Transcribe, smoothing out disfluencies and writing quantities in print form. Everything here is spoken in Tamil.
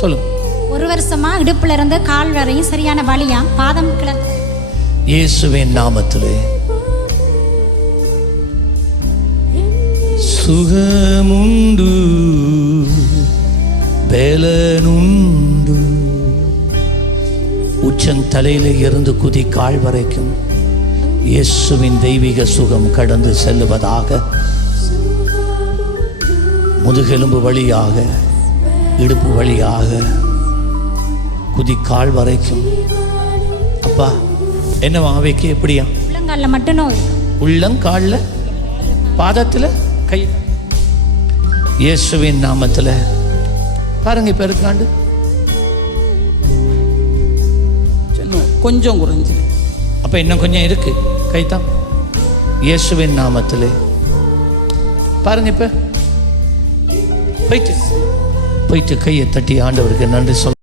சொல்லுங்க. 1 வருஷமா இடுப்புல இருந்து கால் வரையும் சரியான வலியா, பாதம் கிளம்பு. இயேசுவின் நாமத்திலே சுகமுண்டு, பலனுண்டு. உச்சந்தலையில இருந்து குதி கால் வரைக்கும் இயேசுவின் தெய்வீக சுகம் கடந்து செல்லுவதாக. முதுகெலும்பு வழியாக, இடுப்பு வழியாக, குதி கால் வரைக்கும். அப்பா என்ன ஆவைக்கு எப்படியா? உள்ளங்காலில் மட்டும் நோய். உள்ளங்காலில், பாதத்தில், கை. இயேசுவின் நாமத்தில் பாருங்க. இப்போ இருக்காண்டு கொஞ்சம் குறைஞ்சிரு. அப்போ இன்னும் கொஞ்சம் இருக்கு. கைத்தான். இயேசுவின் நாமத்தில் பாருங்க. இப்போ போயிட்டு கையை தட்டி ஆண்டவருக்கு நன்றி சொல்ல.